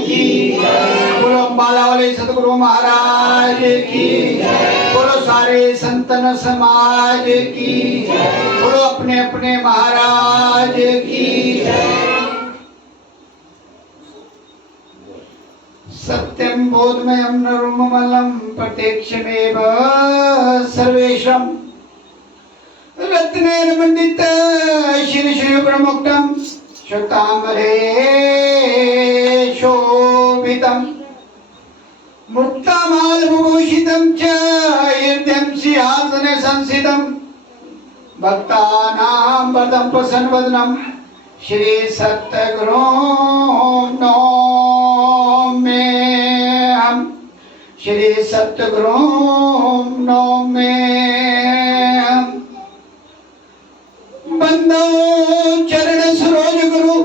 की जय। बोलो अम्बाला वाले सतगुरु महाराज की जय। बोलो सारे संतन समाज की जय। बोलो अपने अपने महाराज की जय। सत्यं बोधमयं नरुममलं प्रत्यक्षमेव सर्वेषां रत्नेन मंडित शीर्षयुग्ममुक्तं श्वेतांबरे शोभितं मुक्तामालविभूषितं च हृदयं सिंहासने संस्थितं भक्तानां वरदं प्रसन्नवदनं श्री सतगुरु नौम्यहम् श्री सतगुरु नौम्यहम्। बंदो चरण सरोज गुरु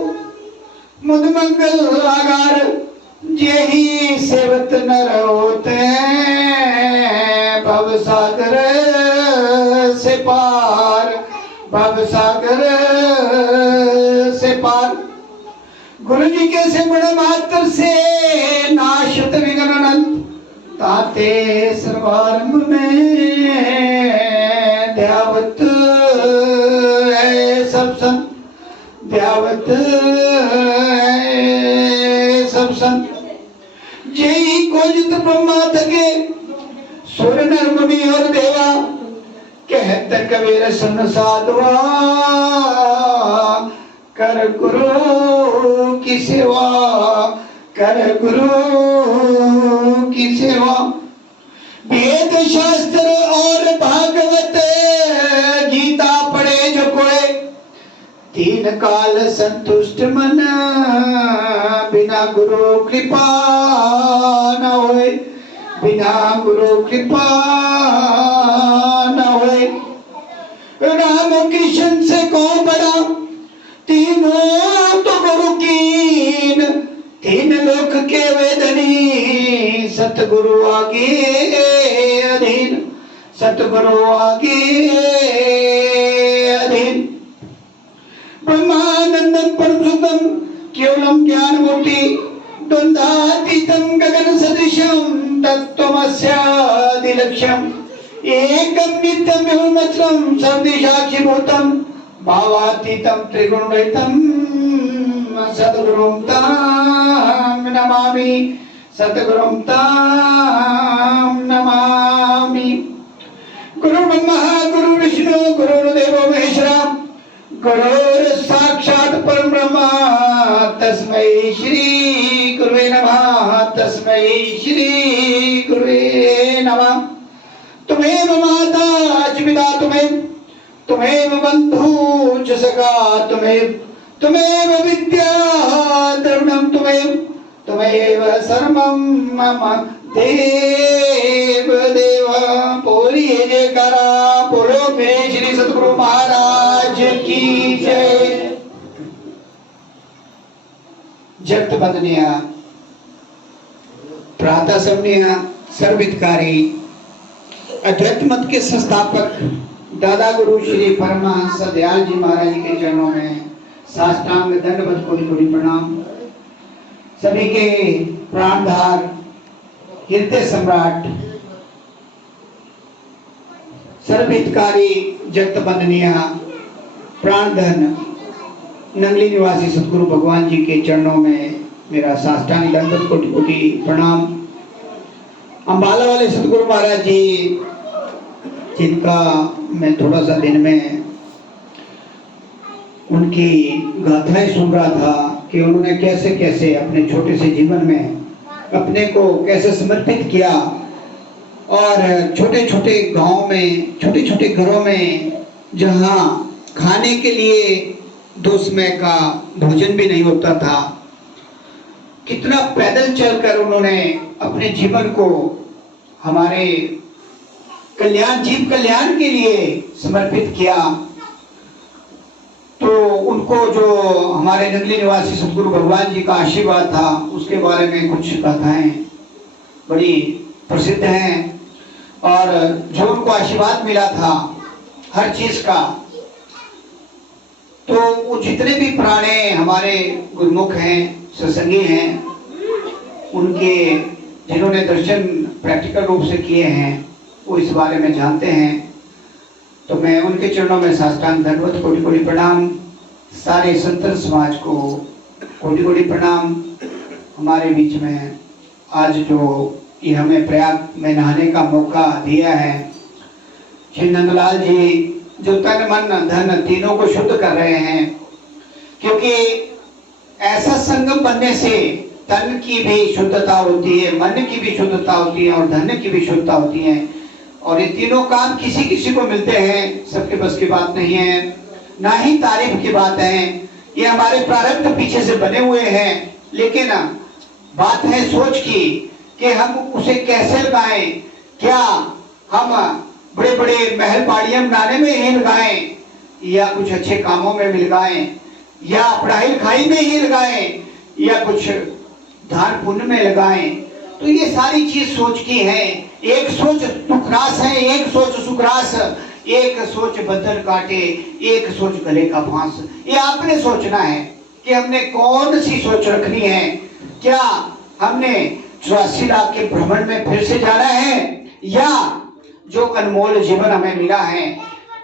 मुद मंगल आगार जेहि सेवत नर होते भव सागर से पार भव सागर से पार। गुरु जी के सिमरण मात्र से नाशत विघ्न अनंत ताते सर्वारंभ में ध्यावत है सब संत ध्यावत है सब संत। जय कोजित ब्रह्मा थके सुर नर मुनि और देवा कहत कबीर सुन साधवा कर गुरु की सेवा कर गुरु की सेवा। वेद शास्त्र और भागवत गीता पढ़े जो कोई तीन काल संतुष्ट मन बिना गुरु कृपा न होए बिना गुरु कृपा न होए। राम कृष्ण से कौन बड़ा तीनों तो गुरु कीन तीन लोक के वेदनी सतगुरु आगे अधीन सतगुरु आगे अधीन। ब्रह्मानंदं परम सुखं केवलम ज्ञान मूर्ति द्वंद्वातीतं गगन सदृशं तत्त्वमस्यादि लक्ष्यम् एकं नित्यं विभुमचलं सर्वदिशाक्षि भूतं भावातीतं त्रिगुणरहितं सद्गुरुं तं नमामि सद्गुरुं तं नमामि। गुरु ब्रह्मा गुरु विष्णु गुरुर्देवो महेश्वरा गुरुर् साक्षात् परम ब्रह्म तस्मै श्री गुरुवे नमः तस्मै श्री गुरुवे नमः। तुम्हें माता च पिता तुम्हें बंधु च सखा तुम्हें विद्या द्रविणं तुम्हें सर्वं मम देव देव। बोलिए जयकारा बोलो मेरे श्री सतगुरु महाराज की जय। जगत बंदनिया प्रातः समनिया सर्वहितकारी अद्वैत मत के संस्थापक दादा गुरु श्री परमहंस दयाल जी महाराज के चरणों में साष्टांग दंडवत कोटि कोटि प्रणाम। सभी के प्राणधार हृदय सम्राट सर्वहितकारी जगत बंदनिया प्राणधन नंगली निवासी सतगुरु भगवान जी के चरणों में मेरा साष्टांग दंडवत कोटि कोटि प्रणाम। अम्बाला वाले सतगुरु महाराज जी जिनका मैं थोड़ा सा दिन में उनकी गाथाएं सुन रहा था कि उन्होंने कैसे कैसे अपने छोटे से जीवन में अपने को कैसे समर्पित किया और छोटे छोटे गांव में छोटे छोटे घरों में जहां खाने के लिए 2 समय का भोजन भी नहीं होता था कितना पैदल चलकर उन्होंने अपने जीवन को हमारे कल्याण जीव कल्याण के लिए समर्पित किया। तो उनको जो हमारे नंगली निवासी सतगुरु भगवान जी का आशीर्वाद था उसके बारे में कुछ कथाएं बड़ी प्रसिद्ध हैं और जो उनको आशीर्वाद मिला था हर चीज का तो वो जितने भी पुराने हमारे गुरुमुख हैं सत्संगी हैं उनके जिन्होंने दर्शन प्रैक्टिकल रूप से किए हैं वो इस बारे में जानते हैं। तो मैं उनके चरणों में साष्टांग दंडवत, कोटि कोटि प्रणाम। सारे संतन समाज को कोटि कोटि प्रणाम। हमारे बीच में आज जो ये हमें प्रयाग में नहाने का मौका दिया है, श्री नंदलाल जी जो तन मन धन तीनों को शुद्ध कर रहे हैं, क्योंकि ऐसा संगम बनने से तन की भी शुद्धता होती है, मन की भी शुद्धता होती है और धन की भी शुद्धता होती है। और ये तीनों काम किसी किसी को मिलते हैं, सबके बस की बात नहीं है, ना ही तारीफ की बात है। ये हमारे प्रारब्ध पीछे से बने हुए हैं, लेकिन बात है सोच की कि हम उसे कैसे लगाएं। क्या हम बड़े बड़े महल पाड़ियां बनाने में ही लगाएं, या कुछ अच्छे कामों में भी लगाएं, या पढ़ाई लिखाई में ही लगाएं, या कुछ दान पुण्य में लगाएं। तो ये सारी चीज सोच की है। एक सोच दुखरास है, एक सोच सुखरास, एक सोच बदल काटे, एक सोच गले का फांस। ये आपने सोचना है कि हमने कौन सी सोच रखनी है। क्या हमने 84 लाख के भ्रमण में फिर से जाना है, या जो अनमोल जीवन हमें मिला है,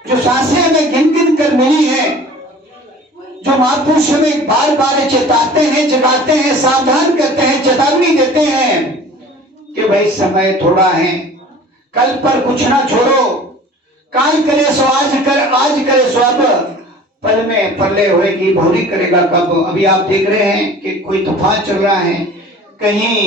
जो सांसें हमें गिन गिन कर मिली है, जो महापुरुष हमें बार बार चेताते हैं, जगाते हैं, सावधान करते हैं, चेतावनी देते हैं कि भाई समय थोड़ा है, कल पर कुछ ना छोड़ो, काल करे सो आज कर, आज करे सो अब, पल में पल्ले होएगी भौरी करेगा कब। अभी आप देख रहे हैं कि कोई तूफान चल रहा है, कहीं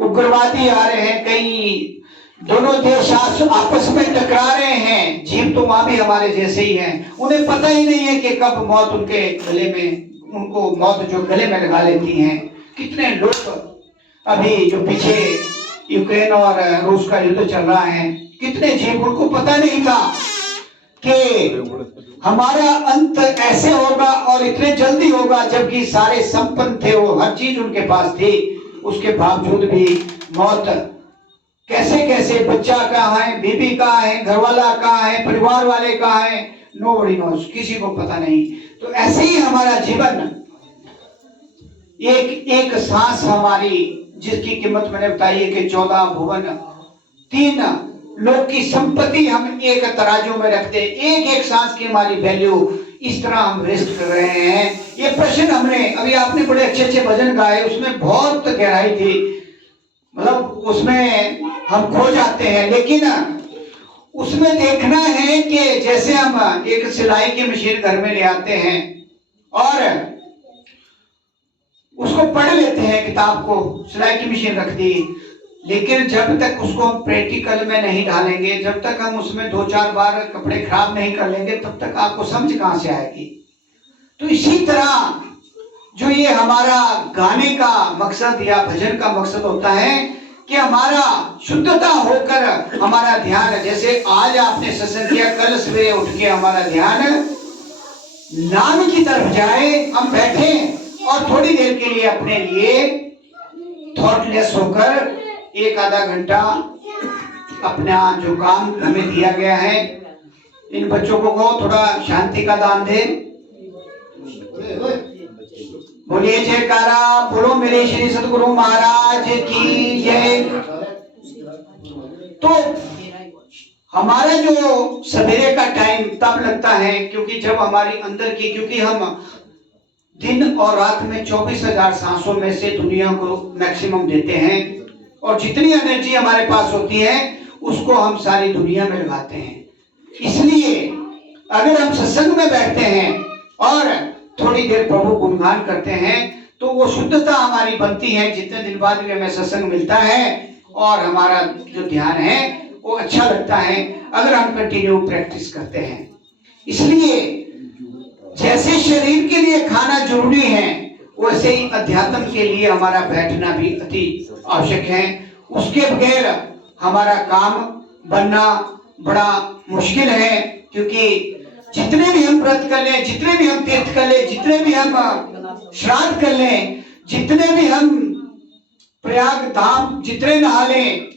उग्रवादी आ रहे हैं, कहीं दोनों देश आपस में टकरा रहे हैं। जीव तो वहां भी हमारे जैसे ही हैं, उन्हें पता ही नहीं है कि कब मौत उनके गले में, उनको मौत जो गले में लगा लेती है। कितने लोग अभी जो पीछे यूक्रेन और रूस का युद्ध चल रहा है, कितने जीव, उनको पता नहीं था कि हमारा अंत ऐसे होगा और इतने जल्दी होगा, जबकि सारे संपन्न थे, वो हर चीज उनके पास थी, उसके बावजूद भी मौत कैसे कैसे, बच्चा कहाँ है, बीबी कहाँ है, घरवाला कहाँ है, परिवार वाले कहाँ है, नोबडी नोस, किसी को पता नहीं। तो ऐसे ही हमारा जीवन, एक एक सांस हमारी, जिसकी कीमत मैंने बताई है कि 14 भुवन 3 लोक की संपत्ति हम एक तराजू में रखते, एक एक सांस की हमारी वैल्यू इस तरह हम वेस्ट कर रहे हैं। ये प्रश्न हमने, अभी आपने बड़े अच्छे अच्छे भजन गाए, उसमें बहुत गहराई थी, मतलब उसमें हम खो जाते हैं। लेकिन उसमें देखना है कि जैसे हम एक सिलाई की मशीन घर में ले आते हैं और उसको पढ़ लेते हैं, किताब को सिलाई की मशीन रख दी, लेकिन जब तक उसको हम प्रैक्टिकल में नहीं डालेंगे, जब तक हम उसमें 2-4 बार कपड़े खराब नहीं कर लेंगे, तब तक आपको समझ कहां से आएगी। तो इसी तरह जो ये हमारा गाने का मकसद या भजन का मकसद होता है कि हमारा शुद्धता होकर हमारा ध्यान, जैसे आज आपने सत्संग किया, कल सवेरे उठ के हमारा ध्यान नाम की तरफ जाए, हम बैठे और थोड़ी देर के लिए अपने लिए थॉटलेस होकर 1-आधा घंटा अपना जो काम हमें दिया गया है, इन बच्चों को कहो थोड़ा शांति का दान दे। बोलिए जयकारा, बोलो मेरे श्री सदगुरु महाराज की जय। तो हमारा जो सवेरे का टाइम तब लगता है क्योंकि जब हमारी अंदर की, क्योंकि हम दिन और रात में 24,000 सांसों में से दुनिया को मैक्सिमम देते हैं, और जितनी एनर्जी हमारे पास होती है उसको हम सारी दुनिया में लगाते हैं। इसलिए अगर हम सत्संग में बैठते हैं और थोड़ी देर प्रभु गुणगान करते हैं तो वो शुद्धता हमारी बनती है। जितने दिन बाद भी हमें सत्संग मिलता है और हमारा जो ध्यान है वो अच्छा लगता है, अगर हम कंटिन्यू प्रैक्टिस करते हैं। इसलिए जैसे शरीर के लिए खाना जरूरी है, वैसे ही अध्यात्म के लिए हमारा बैठना भी अति आवश्यक है। उसके बगैर हमारा काम बनना बड़ा मुश्किल है, क्योंकि जितने भी हम व्रत कर लें, जितने भी हम तीर्थ कर लें, जितने भी हम श्राद्ध कर लें, जितने भी हम प्रयाग धाम जितने नहा लें,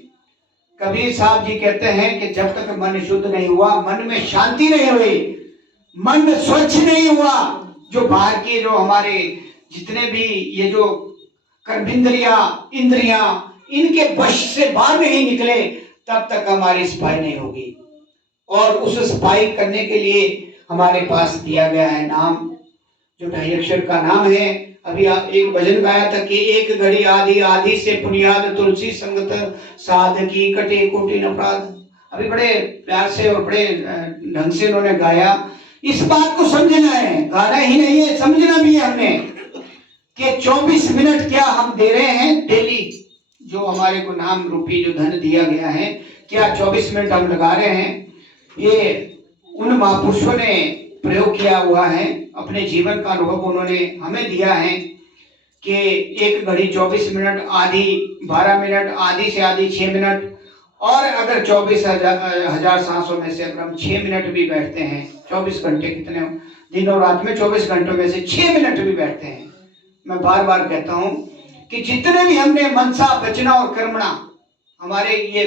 कबीर साहब जी कहते हैं कि जब तक मन शुद्ध नहीं हुआ, मन में शांति नहीं हुई, मन स्वच्छ नहीं हुआ, जो बाहर के जो हमारे जितने भी ये जो कर्मेंद्रियां, इंद्रियां इनके वश से बाहर नहीं निकले तब तक हमारी सफाई नहीं होगी। और उस सफाई करने के लिए हमारे पास दिया गया है नाम, जो 2 अक्षर का नाम है। अभी एक भजन गाया था कि एक घड़ी आधी आधी से पुनियाद तुलसी संगत साधकी कटे कोटि अपराध। अभी बड़े प्यार से और बड़े ढंग से उन्होंने गाया। इस बात को समझना है, गाना ही नहीं है, समझना भी है हमने कि 24 मिनट क्या हम दे रहे हैं डेली, जो हमारे को नाम रूपी जो धन दिया गया है, क्या 24 मिनट हम लगा रहे हैं। ये उन महापुरुषों ने प्रयोग किया हुआ है, अपने जीवन का अनुभव उन्होंने हमें दिया है कि एक घड़ी 24 मिनट, आधी 12 मिनट, आधी से आधी 6 मिनट, और अगर 24,000 सांसों में से अगर हम 6 मिनट भी बैठते हैं, 24 घंटे कितने दिन और रात में 24 घंटों में से 6 मिनट भी बैठते हैं। मैं बार बार कहता हूं कि जितने भी हमने मनसा वचना और कर्मणा हमारे ये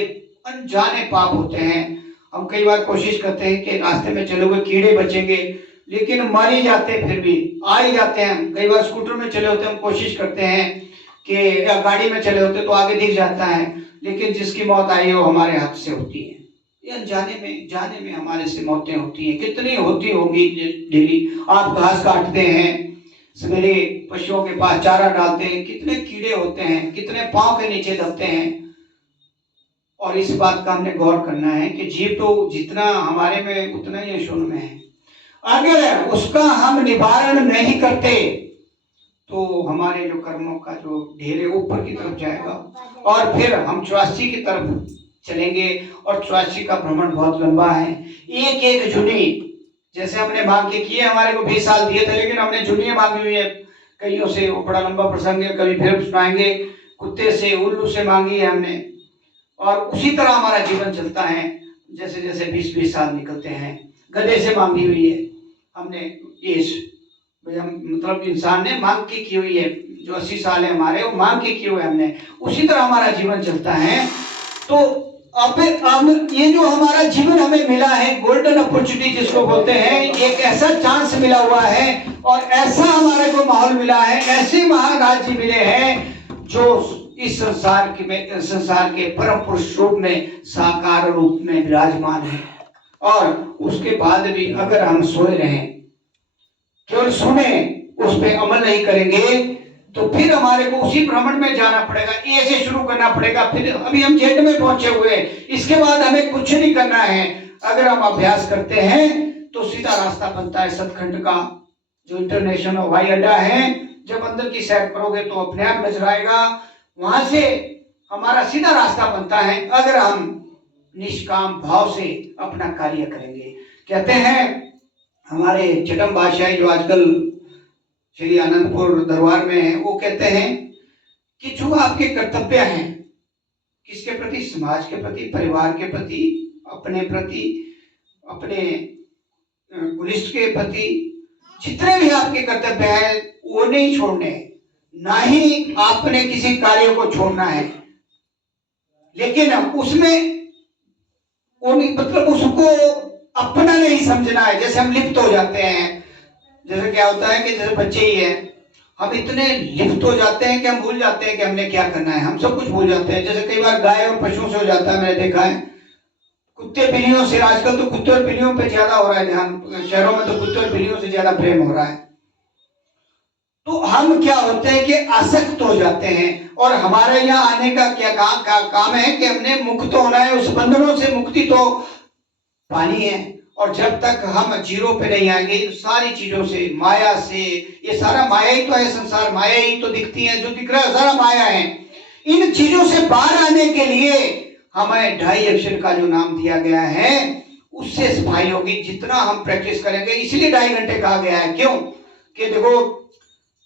अनजाने पाप होते हैं, हम कई बार कोशिश करते हैं कि रास्ते में चलोगे कीड़े बचेंगे, लेकिन मर ही जाते, फिर भी आ ही जाते हैं। कई बार स्कूटर में चले होते हैं, हम कोशिश करते हैं कि या गाड़ी में चले होते तो आगे दिख जाता है, लेकिन जिसकी मौत आई है वो हमारे हाथ से होती है। ये अनजाने में जाने में हमारे से मौतें होती हैं। कितनी होती होंगी डेली। आप घास काटते हैं, सवेरे पशुओं के पास चारा डालते हैं, कितने कीड़े होते हैं, कितने पांव के नीचे दबते हैं। और इस बात का हमने गौर करना है कि जीव तो जितना हमारे में उतना ही अशुद्ध में है। अगर उसका हम निवारण नहीं करते तो हमारे जो कर्मों का जो ढेर है ऊपर की तरफ जाएगा, और फिर हम 84 की तरफ चलेंगे। और 84 का भ्रमण बहुत लंबा है। एक एक जुनी जैसे हमने मांग के किए, हमारे को 20 साल दिए थे, लेकिन हमने जुनियां मांगी हुई है कईयों से। वो बड़ा लंबा प्रसंग है, कभी फिर सुनाएंगे। कुत्ते से, उल्लू से मांगी है हमने, और उसी तरह हमारा जीवन चलता है। जैसे जैसे 20-20 साल निकलते हैं, गधे से मांगी हुई है हमने। मतलब इंसान ने मांग के की हुई है, जो 80 साल है हमारे, वो मांग के किए हुए हमने। उसी तरह हमारा जीवन चलता है। तो अब ये जो हमारा जीवन हमें मिला है, गोल्डन अपॉर्चुनिटी जिसको बोलते हैं, एक ऐसा चांस मिला हुआ है और ऐसा हमारे को माहौल मिला है, ऐसे महाराज मिले हैं जो इस संसार के परम पुरुष रूप में, साकार रूप में विराजमान है। और उसके बाद भी अगर हम सोए रहें, केवल सुने, उस पर अमल नहीं करेंगे, तो फिर हमारे को उसी भ्रमण में जाना पड़ेगा। ए से शुरू करना पड़ेगा। फिर अभी हम जेड में पहुंचे हुए, इसके बाद हमें कुछ नहीं करना है। अगर हम अभ्यास करते हैं तो सीधा रास्ता बनता है सतखंड का, जो इंटरनेशनल हवाई अड्डा है। जब अंदर की सैर करोगे तो अपने आप नजर आएगा, वहां से हमारा सीधा रास्ता बनता है अगर हम निष्काम भाव से अपना कार्य करेंगे। कहते हैं हमारे चटम बादशाह जो आजकल श्री आनंदपुर दरबार में है, वो कहते हैं कि जो आपके कर्तव्य हैं, किसके प्रति, समाज के प्रति, परिवार के प्रति, अपने प्रति, अपने कुलिष्ठ के प्रति, जितने भी आपके कर्तव्य हैं वो नहीं छोड़ने, ना ही आपने किसी कार्य को छोड़ना है। लेकिन उसमें मतलब उसको अपना नहीं समझना है। जैसे हम लिप्त हो जाते हैं, जैसे क्या होता है कि जैसे बच्चे ही हैं, हम इतने लिप्त हो जाते हैं कि हम भूल जाते हैं कि हमने क्या करना है। हम सब कुछ भूल जाते हैं। जैसे कई बार गाय और पशुओं से हो जाता है, मैंने देखा है। कुत्ते बिल्लियों से, आजकल तो कुत्ते और बिल्लियों पे ज्यादा हो रहा है ध्यान, शहरों में तो कुत्ते और बिल्लियों से ज्यादा प्रेम हो रहा है। तो हम क्या होते हैं कि आसक्त हो जाते हैं। और हमारे यहाँ आने का क्या काम है कि हमने मुक्त होना है। उस बंधनों से मुक्ति तो पानी है। और जब तक हम जीरो पे नहीं आएंगे, इन सारी चीजों से, माया से, ये सारा माया ही तो है, संसार माया ही तो दिखती है, जो दिख रहा है सारा माया है। इन चीजों से बाहर आने के लिए हमें 2.5 अक्षर का जो नाम दिया गया है उससे सफाई होगी। जितना हम प्रैक्टिस करेंगे, इसलिए 2.5 घंटे कहा गया है। क्यों कि देखो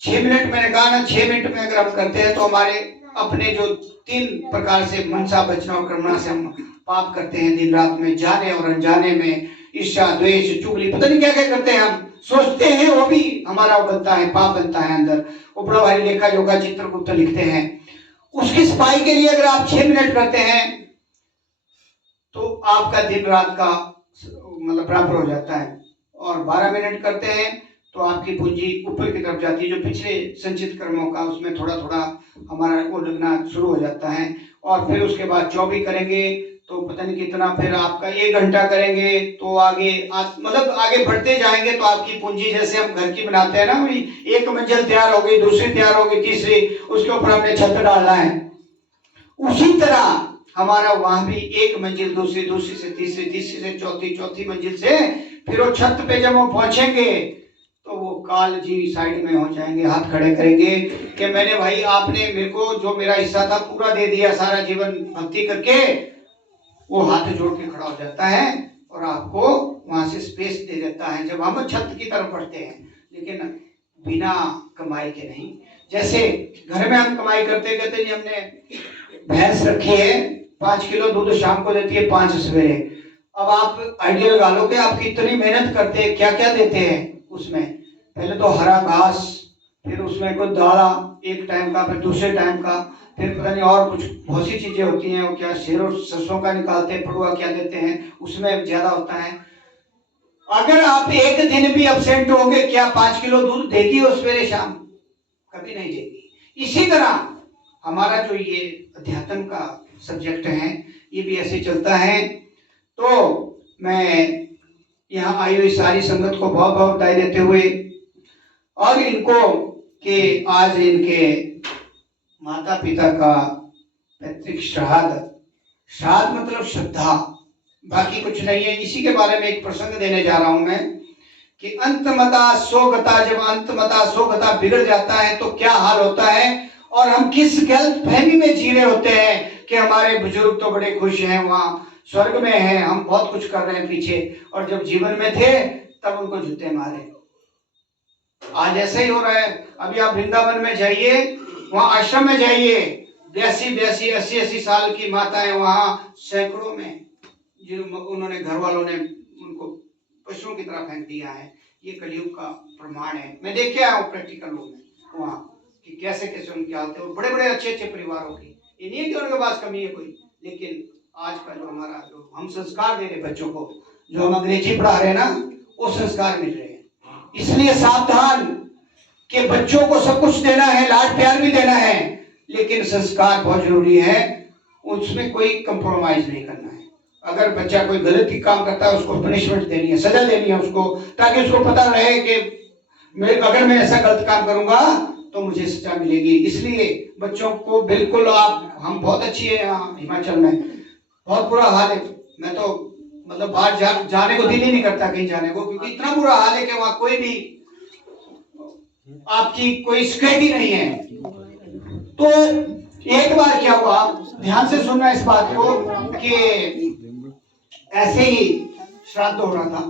6 मिनट मैंने कहा ना, 6 मिनट में अगर हम करते हैं तो हमारे अपने जो 3 प्रकार से मनसा वचना और कर्मणा से हम पाप करते हैं दिन रात में, जाने और अनजाने में, ईर्ष्या, द्वेष, चुगली, पता नहीं क्या क्या करते हैं। हम सोचते हैं वो भी हमारा बनता है, पाप बनता है अंदर। वो बड़ा भारी लेखा जोखा चित्रगुप्त लिखते हैं। उसकी सफाई के लिए अगर आप 6 मिनट करते हैं तो आपका दिन रात का मतलब बराबर हो जाता है। और 12 मिनट करते हैं तो आपकी पूंजी ऊपर की तरफ जाती है। जो पिछले संचित कर्मों का उसमें थोड़ा थोड़ा हमारा वो लगना शुरू हो जाता है। और फिर उसके बाद 24 करेंगे तो पता नहीं कितना, फिर आपका 1 घंटा करेंगे तो आगे मतलब आगे बढ़ते जाएंगे तो आपकी पूंजी, जैसे हम घर की बनाते हैं ना, वही एक मंजिल तैयार हो गई, दूसरी तैयार हो गई, तीसरी, उसके ऊपर हमने छत डालना है। उसी तरह हमारा वहां भी एक मंजिल, दूसरी, दूसरी से तीसरी, तीसरी से चौथी, चौथी मंजिल से फिर वो छत पे जब वो पहुंचेंगे तो वो काल जी साइड में हो जाएंगे, हाथ खड़े करेंगे कि मैंने भाई आपने मेरे को जो मेरा हिस्सा था पूरा दे दिया, सारा जीवन भक्ति करके। वो हाथ जोड़ के खड़ा हो जाता है और आपको वहां से स्पेस दे देता है जब हम छत की तरफ बढ़ते हैं, लेकिन बिना कमाई के नहीं। जैसे घर में हम कमाई करते कहते जी हमने भैंस रखी है, 5 किलो दूध शाम को देती है, 5 सवेरे। अब आप आइडिया लगा लो कि आप कितनी मेहनत करते हैं, क्या क्या देते हैं उसमें। पहले तो हरा घास, फिर उसमें कोई दाना एक टाइम का, फिर दूसरे टाइम का, फिर पता नहीं और कुछ बहुत सी चीजें होती हैं, वो क्या शेरों सरसों का निकालते हैं, पड़ुआ क्या देते हैं, उसमें ज्यादा होता है। अगर आप एक दिन भी अब्सेंट होंगे, क्या 5 किलो दूध देगी वो सवेरे शाम? कभी नहीं देगी। इसी तरह हमारा जो ये अध्यात्म का सब्जेक्ट है ये भी ऐसे चलता है। तो मैं यहाँ आई हुई सारी संगत को बहुत बहुत बधाई देते हुए, और इनको कि आज इनके माता पिता का पैतृक श्राद्ध, श्राद्ध मतलब श्रद्धा, बाकी कुछ नहीं है। इसी के बारे में एक प्रसंग देने जा रहा हूं मैं कि अंतमता सोगता, जब अंतमता सोगता बिगड़ जाता है तो क्या हाल होता है, और हम किस गलत फहमी में जी रहे होते हैं कि हमारे बुजुर्ग तो बड़े खुश हैं, वहां स्वर्ग में हैं, हम बहुत कुछ कर रहे हैं पीछे, और जब जीवन में थे तब उनको जूते मारे। आज ऐसा ही हो रहा है। अभी आप वृंदावन में जाइए, वहां आश्रम में जाइए, 82 80 साल की माताएं वहां सैकड़ों में, जो उन्होंने घर वालों ने उनको पशुओं की तरह फेंक दिया है। ये कलयुग का प्रमाण है। मैं देख के आया हूँ प्रैक्टिकल रूप में वहां कि कैसे कैसे उनके हालत है। बड़े बड़े अच्छे अच्छे परिवारों की, ये नहीं है कि उनके पास कमी है कोई, लेकिन आज का जो हमारा जो हम संस्कार दे रहे बच्चों को, जो हम अंग्रेजी पढ़ा रहे हैं ना, वो संस्कार मिल रहे हैं। इसलिए सावधान कि बच्चों को सब कुछ देना है, लाड प्यार भी देना है, लेकिन संस्कार बहुत जरूरी है, उसमें कोई कंप्रोमाइज नहीं करना है। अगर बच्चा कोई गलती काम करता है उसको पनिशमेंट देनी है, सजा देनी है उसको, ताकि उसको पता रहे कि अगर मैं ऐसा गलत काम करूंगा तो मुझे सजा मिलेगी। इसलिए बच्चों को बिल्कुल आप, हम बहुत अच्छी है यहाँ हिमाचल में, बहुत बुरा हाल है। मैं तो मतलब बाहर जाने को दिल ही नहीं करता कहीं जाने को, क्योंकि इतना बुरा हाल है कि वहां कोई भी आपकी कोई शिकायत ही नहीं है। तो एक बार क्या हुआ, ध्यान से सुनना इस बात को, कि ऐसे ही श्राद्ध हो रहा था।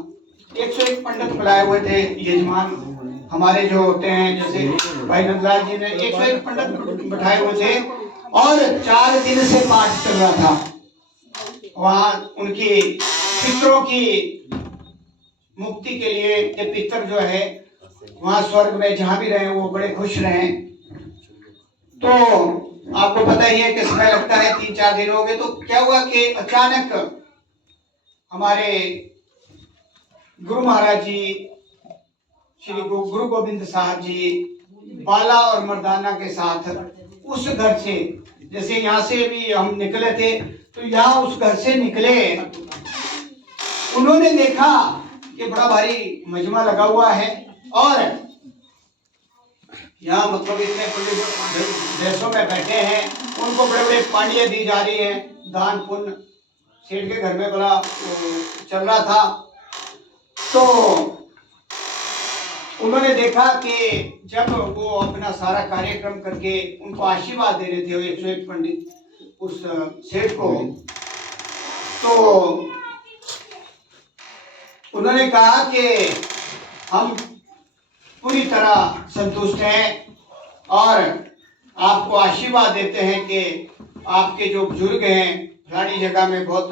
101 पंडित बुलाए हुए थे यजमान हमारे जो होते हैं, जैसे भाई नंदलाल जी ने 101 पंडित बैठाए हुए थे, और 4 दिन से पाठ चल रहा था। वहां उनकी पितरों की मुक्ति के लिए, ये पितर जो है वहां स्वर्ग में जहां भी रहे वो बड़े खुश रहे। तो आपको पता ही है कि समय लगता है, 3-4 दिन हो गए। तो क्या हुआ कि अचानक हमारे गुरु महाराज जी, श्री गुरु गोविंद साहब जी, बाला और मर्दाना के साथ उस घर से, जैसे यहाँ से भी हम निकले थे, तो यहाँ उस घर से निकले, उन्होंने देखा कि बड़ा भारी मजमा लगा हुआ है, और यहाँ मतलब इतने देशों में बैठे हैं, उनको बड़े बड़े पांडिया दी जा रही हैं, दान पुण्य सेठ के घर में बड़ा चल रहा था। तो उन्होंने देखा कि जब वो अपना सारा कार्यक्रम करके उनको आशीर्वाद दे रहे थे 101 पंडित उस सेठ को, तो उन्होंने कहा कि हम पूरी तरह संतुष्ट हैं और आपको आशीर्वाद देते हैं कि आपके जो बुजुर्ग हैं फलानी जगह में बहुत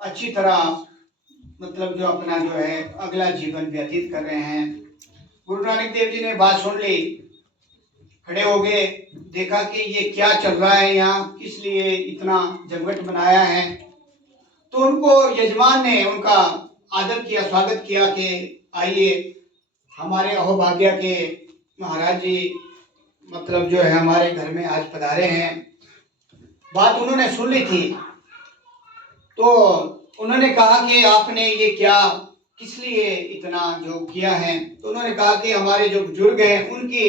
अच्छी तरह मतलब जो अपना जो है अगला जीवन व्यतीत कर रहे हैं। गुरु नानक देव जी ने बात सुन ली, खड़े हो गए, देखा कि ये क्या चल रहा है यहाँ, किस लिए इतना जमघट बनाया है। तो उनको यजमान ने उनका आदर किया, स्वागत किया कि आइए हमारे अहोभाग्य के महाराज जी मतलब जो है हमारे घर में आज पधारे हैं। बात उन्होंने सुन ली थी तो उन्होंने कहा कि आपने ये क्या किस लिए इतना जो किया है। तो उन्होंने कहा कि हमारे जो बुजुर्ग हैं उनकी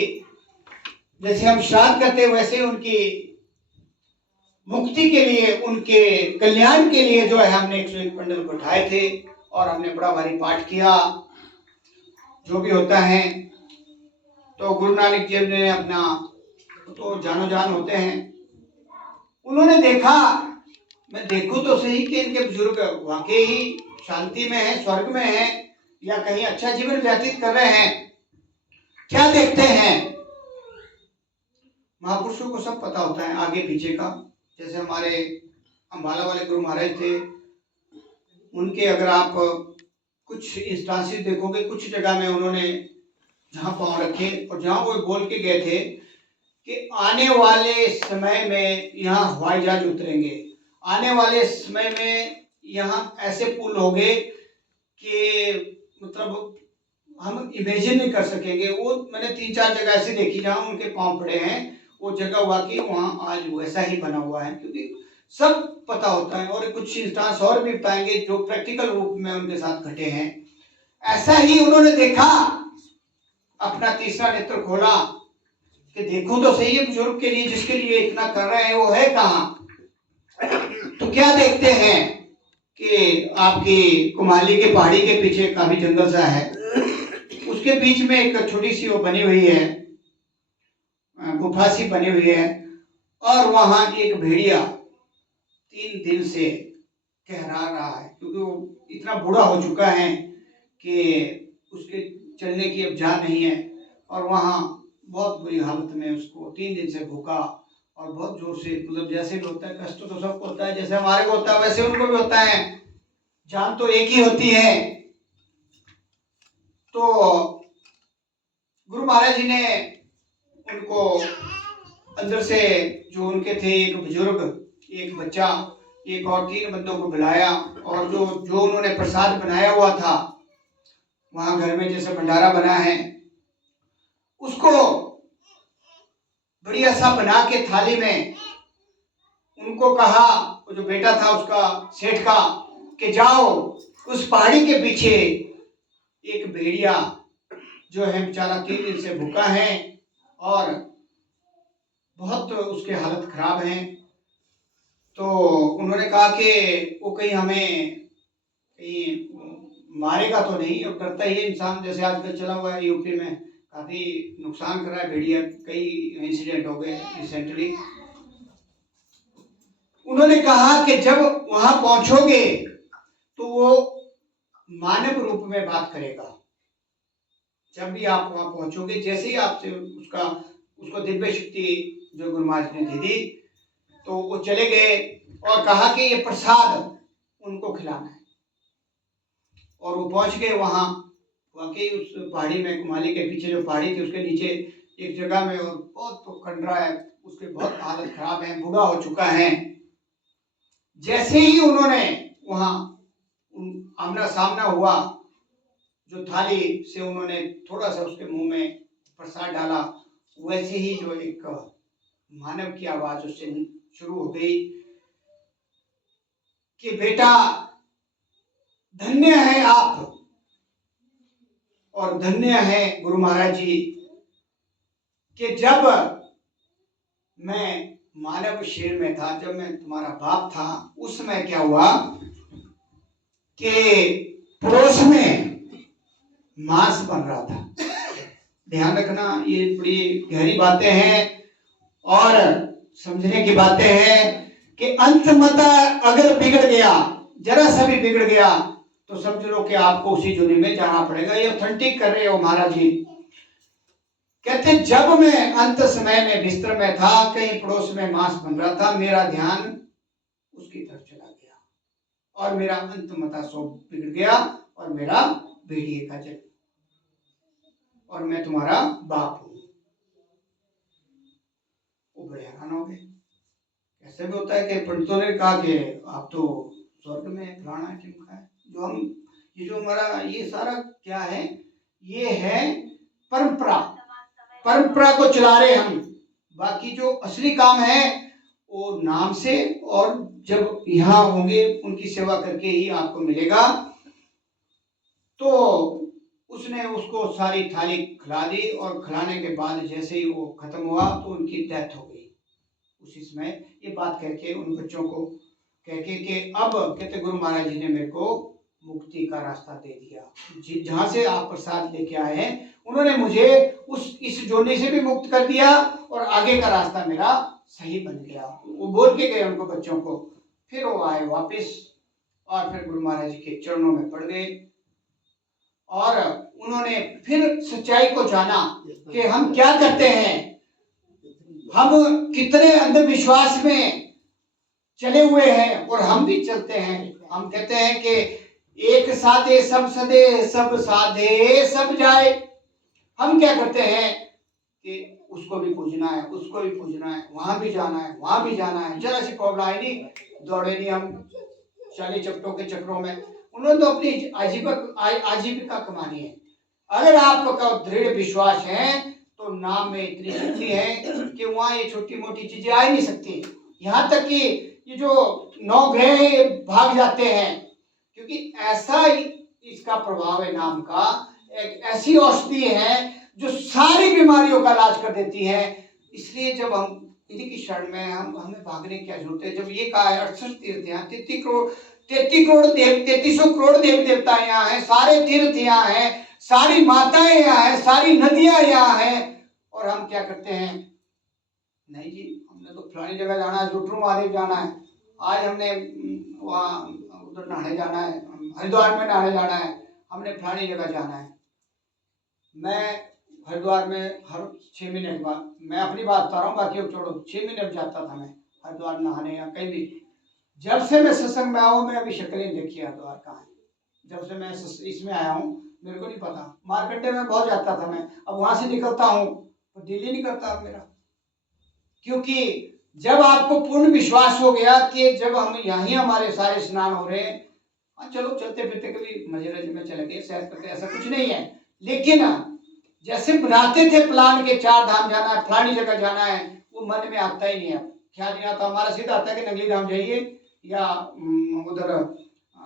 जैसे हम श्राद्ध करते हैं वैसे उनकी मुक्ति के लिए उनके कल्याण के लिए जो है हमने 101 पंडल बैठाए थे और हमने बड़ा भारी पाठ किया जो भी होता है। तो गुरु नानक देव ने अपना तो जानो जान होते हैं। उन्होंने देखा मैं देखूं तो सही कि इनके बुजुर्ग वाकई ही शांति में है, स्वर्ग में है या कहीं अच्छा जीवन व्यतीत कर रहे हैं। क्या देखते हैं? महापुरुषों को सब पता होता है आगे पीछे का। जैसे हमारे अम्बाला वाले गुरु महाराज थे, उनके अगर आप कुछ इंस्टांसेस देखोगे, कुछ जगह में उन्होंने जहां पांव रखे और जहां वो बोल के गए थे कि आने वाले समय में यहाँ हवाई जहाज उतरेंगे, आने वाले समय में यहाँ ऐसे पुल होंगे कि मतलब हम इमेजिन नहीं कर सकेंगे। वो मैंने 3-4 जगह ऐसी देखी जहाँ उनके पांव पड़े हैं, वो जगह वाकई वहाँ आज वैसा ही बना हुआ है, क्योंकि सब पता होता है। और कुछ इंस्टांस और भी बताएंगे जो प्रैक्टिकल रूप में उनके साथ घटे हैं। ऐसा ही उन्होंने देखा, अपना तीसरा नेत्र खोला कि देखो तो सही है बुजुर्ग के लिए जिसके लिए इतना कर रहे हैं वो है कहाँ। तो क्या देखते हैं कि आपकी कुमाली के पहाड़ी के पीछे काफी जंगल सा है, उसके बीच में एक छोटी सी वो बनी हुई है, गुफा सी बनी हुई है और वहां एक भेड़िया 3 दिन से कहरा रहा है, क्योंकि वो इतना बूढ़ा हो चुका है कि उसके चलने की अब जान नहीं है। और वहां बहुत बुरी हालत में उसको 3 दिन से भूखा और बहुत जोर से मतलब जैसे भी होता है, कष्ट तो सबको होता है, जैसे हमारे को होता है वैसे उनको भी होता है, जान तो एक ही होती है। तो गुरु महाराज जी ने उनको अंदर से जो उनके थे एक बुजुर्ग, एक बच्चा, एक और 3 बंदों को बुलाया और जो उन्होंने प्रसाद बनाया हुआ था वहां घर में जैसे भंडारा बना है उसको बढ़िया सा बना के थाली में उनको कहा, जो बेटा था उसका सेठ का, कि जाओ उस पहाड़ी के पीछे एक भेड़िया जो है बेचारा 3 दिन से भूखा है और बहुत उसके हालत खराब है। तो उन्होंने कहा कि वो कहीं हमें कहीं मारेगा तो नहीं। अब डरता ही है इंसान, जैसे आजकल चला हुआ है यूपी में काफी नुकसान कर रहा है भेड़िया, कई इंसिडेंट हो गए रिसेंटली। उन्होंने कहा कि जब वहां पहुंचोगे तो वो मानव रूप में बात करेगा। जब भी आप वहां पहुंचोगे, जैसे ही आपसे उसको दिव्य शक्ति जो गुरु महाराज ने दे दी, तो वो चले गए और कहा कि ये प्रसाद उनको खिलाना है। और वो पहुंच गए वहां, वाकई उस पहाड़ी में, कुमाली के पीछे जो पहाड़ी थी उसके नीचे एक जगह में, और बहुत तो कंडरा है, उसके बहुत हालत खराब है, बूढ़ा हो चुका है। जैसे ही उन्होंने वहां आमना सामना हुआ, जो थाली से उन्होंने थोड़ा सा उसके मुंह में प्रसाद डाला, वैसे ही जो एक मानव की आवाज उससे शुरू हो गई कि बेटा धन्य है आप और धन्य है गुरु महाराज जी कि जब मैं मानव शरीर में था, जब मैं तुम्हारा बाप था, उस समय क्या हुआ कि पड़ोस में मांस बन रहा था। ध्यान रखना, ये बड़ी गहरी बातें हैं और समझने की बातें हैं कि अंत मत अगर बिगड़ गया, जरा सा भी बिगड़ गया तो समझ लो कि आपको उसी जुनी में जाना पड़ेगा। ये ऑथेंटिक कर रहे हो महाराज जी। कहते जब मैं अंत समय में बिस्तर में था, कहीं पड़ोस में मांस बन रहा था, मेरा ध्यान उसकी तरफ चला गया और मेरा अंत मता सो बिगड़ गया और मेरा भेड़िए का जन्म, और मैं तुम्हारा बाप हूं। वो बड़े हैरान हो गए। ऐसे भी होता है कि पंडितों ने कहा कि आप तो स्वर्ग में फलाना चिमका है, जो हम ये जो हमारा ये सारा क्या है ये है परंपरा, परंपरा को चला रहे हम। बाकी जो असली काम है वो नाम से, और जब यहाँ होंगे उनकी सेवा करके ही आपको मिलेगा। तो उसने उसको सारी थाली खिला दी, और खिलाने के बाद जैसे ही वो खत्म हुआ तो उनकी डेथ हो गई उसी समय। ये बात कह के उन बच्चों को कह के कि अब कहते गुरु महाराज जी ने मेरे को मुक्ति का रास्ता दे दिया। जहां से आप प्रसाद लेके आए हैं उन्होंने मुझे इस जोड़ने से भी मुक्त कर दिया, और आगे का रास्ता मेरा सही बन गया। वो बोल के गए उनको बच्चों को। फिर वो आए वापस, और फिर गुरु महाराज जी के चरणों में पड़ गए, और उन्होंने फिर सच्चाई को जाना कि हम क्या करते हैं, हम कितने अंधविश्वास में चले हुए हैं, और हम भी चलते हैं। हम कहते हैं कि एक साधे सब सदे, सब साधे सब जाए। हम क्या करते हैं कि उसको भी पूजना है, उसको भी पूजना है, वहां भी जाना है, वहां भी जाना है। जरा सी प्रॉब्लम आई नहीं, दौड़े नहीं हम चाली चपटों के चक्रों में। उन्होंने तो अपनी आजीविका कमानी है। अगर आपका दृढ़ विश्वास है तो नाम में इतनी शक्ति है कि वहां ये छोटी मोटी चीजें आ ही नहीं सकती। यहाँ तक कि ये जो 9 ग्रह भाग जाते हैं, क्योंकि ऐसा इसका प्रभाव है नाम का। एक ऐसी औषधि है जो सारी बीमारियों का इलाज कर देती है। इसलिए जब हम इन्हीं की शरण में हमें भागने की क्या जरूरत है। जब ये कहा है 68 तीर्थ यहाँ, 3300 करोड़ देव देवता यहाँ है, सारे तीर्थ यहाँ है, सारी माताएं यहाँ है, सारी नदियां यहाँ है, और हम क्या करते हैं, नहीं जी हमने तो फलानी जगह जाना है, जुटरू महादेव जाना है, आज हमने वहाँ उधर नहाने जाना है, हरिद्वार में नहाने जाना है, हमने फलानी जगह जाना है। मैं हरिद्वार में हर 6 महीने के बाद, मैं अपनी बात बता रहा हूँ, बाकी अब छोड़ो, 6 महीने में जाता था मैं हरिद्वार नहाने या कहीं भी। जब से मैं सत्संग में आया हूँ, मैं अभी शक्ल नहीं देखी हरिद्वार कहाँ है। जब से मैं इसमें आया हूँ मेरे को नहीं पता। मार्कंडे में बहुत जाता था मैं, अब वहां से निकलता हूँ तो दिल ही नहीं करता मेरा। क्योंकि जब आपको पूर्ण विश्वास हो गया कि जब हम यहीं हमारे सारे स्नान हो रहे हैं, हाँ चलो चलते फिरते कभी मजे रजे में चले गए, सैर करते, ऐसा कुछ नहीं है। लेकिन जैसे बनाते थे प्लान के 4 धाम जाना है, फलानी जगह जाना है, वो मन में आता ही नहीं है। ख्याल नहीं आता। हमारा सीधा आता है कि नगली धाम जाइए या उधर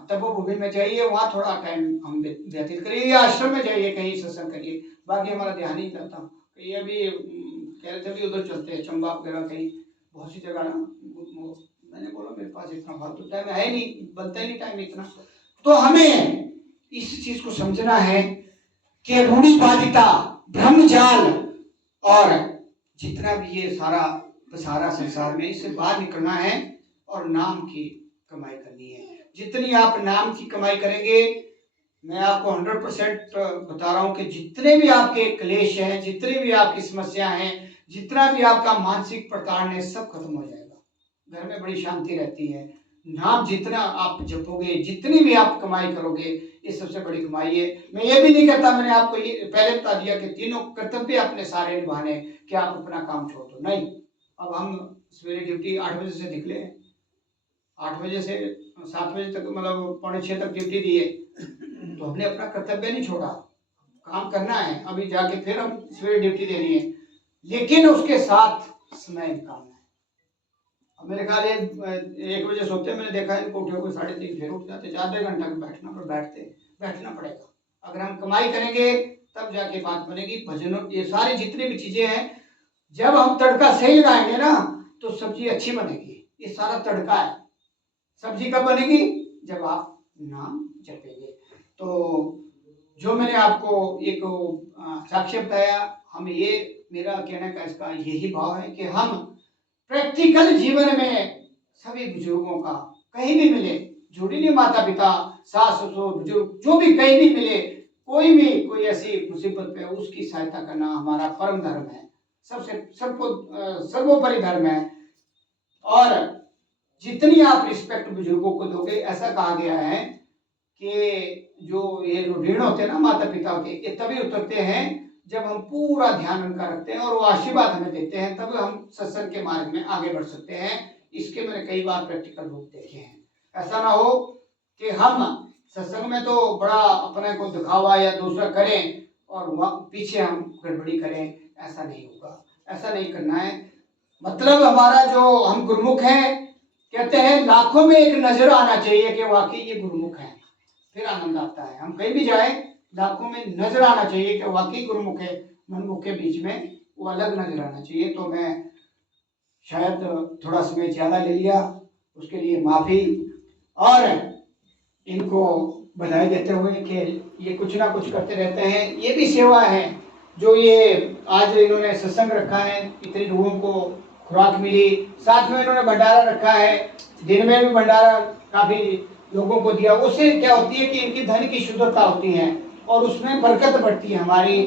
तपोभूमि में जाइए, वहाँ थोड़ा टाइम हम व्यतीत करिए, या आश्रम में जाइए कहीं सत्संग करिए। बाकी हमारा ध्यान ही करता। ये भी कह रहे थे भी उधर चलते हैं चंबा वगैरह कहीं, बहुत सी जगह ना। मैंने बोला मेरे पास इतना फालतू टाइम है नहीं, बनता ही नहीं टाइम इतना। तो हमें इस चीज को समझना है कि रूढ़िवादिता, भ्रमजाल, और जितना भी ये सारा संसार में, इससे बाहर निकलना है और नाम की कमाई करनी है। जितनी आप नाम की कमाई करेंगे, मैं आपको 100% बता रहा हूं कि जितने भी आपके क्लेश हैं, जितनी भी आपकी समस्या हैं, जितना भी आपका मानसिक प्रताड़न है, सब खत्म हो जाएगा। घर में बड़ी शांति रहती है। नाम जितना आप जपोगे, जितनी भी आप कमाई करोगे, ये सबसे बड़ी कमाई है। मैं ये भी नहीं कहता, मैंने आपको ये पहले बता दिया कि तीनों कर्तव्य अपने सारे निभाने कि आप अपना काम छोड़ दो। नहीं, अब हम सवेरे ड्यूटी 8 बजे से निकले, 8 बजे से 7 बजे तक, मतलब 5:45 तक ड्यूटी दी है, तो हमने अपना कर्तव्य नहीं छोड़ा, काम करना है। अभी जाके फिर हम सवेरे ड्यूटी देनी है, लेकिन उसके साथ समय निकालना है। अब मेरे ख्याल 1 बजे सोते हैं, मैंने देखा इनको उठे हुए 3:30 फिर उठ जाते, 4 घंटा बैठना पड़ेगा। अगर हम कमाई करेंगे तब जाके बात बनेगी। भजनों, ये सारी जितनी भी चीजें हैं, जब हम तड़का सही लगाएंगे ना तो सब्जी अच्छी बनेगी। ये सारा तड़का है। सब्जी कब बनेगी? जब आप नाम जपेंगे। तो जो मैंने आपको एक साक्ष्य बताया, हम ये, मेरा कहने का इसका यही भाव है कि हम प्रैक्टिकल जीवन में सभी बुजुर्गों का कहीं भी मिले, जोड़ी नहीं, माता पिता, सास ससुर, बुजुर्ग, जो भी कहीं भी मिले, कोई ऐसी मुसीबत पे, उसकी सहायता करना हमारा परम धर्म है, सबसे सर्वोपरि धर्म है। और जितनी आप रिस्पेक्ट बुजुर्गों को दोगे, ऐसा कहा गया है कि जो ये ऋण होते हैं ना माता पिता के, ये तभी उतरते हैं जब हम पूरा ध्यान उनका रखते हैं और वो आशीर्वाद हमें देते हैं, तब हम सत्संग के मार्ग में आगे बढ़ सकते हैं। इसके मैंने कई बार प्रैक्टिकल रूप देखे हैं। ऐसा ना हो कि हम सत्संग में तो बड़ा अपने को दिखावा या दूसरा करें और पीछे हम गड़बड़ी करें, ऐसा नहीं होगा, ऐसा नहीं करना है। मतलब हमारा जो हम गुरुमुख हैं, कहते हैं लाखों में एक नजर आना चाहिए कि वाकई ये गुरुमुख है, फिर आनंद आता है। हम कहीं भी जाए लाखों में नजर आना चाहिए कि वाकई गुरुमुख है, मनमुख के बीच में वो अलग नजर आना चाहिए। तो मैं शायद थोड़ा समय ज्यादा ले लिया, उसके लिए माफी, और इनको बधाई देते हुए कि ये कुछ ना कुछ करते रहते हैं। ये भी सेवा है जो ये आज इन्होंने सत्संग रखा है, इतने लोगों को खुराक मिली, साथ में इन्होंने भंडारा रखा है, दिन में भी भंडारा काफी लोगों को दिया। उससे क्या होती है कि इनकी धन की शुद्धता होती है और उसमें बरकत बढ़ती है हमारी।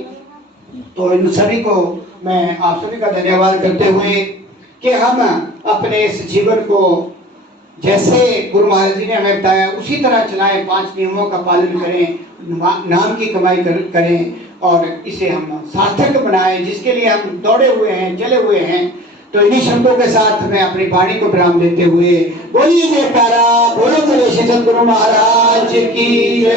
तो इन सभी को मैं आप सभी का धन्यवाद करते हुए कि हम अपने इस जीवन को जैसे गुरु महाराज जी ने हमें बताया उसी तरह चलाएं, 5 नियमों का पालन करें, नाम की कमाई करें और इसे हम सार्थक बनाएं, जिसके लिए हम दौड़े हुए हैं, चले हुए हैं। तो इन्हीं शब्दों के साथ मैं अपनी वाणी को विराम देते हुए बोलिए जयकारा, बोलो बोले श्री सद्गुरु महाराज की।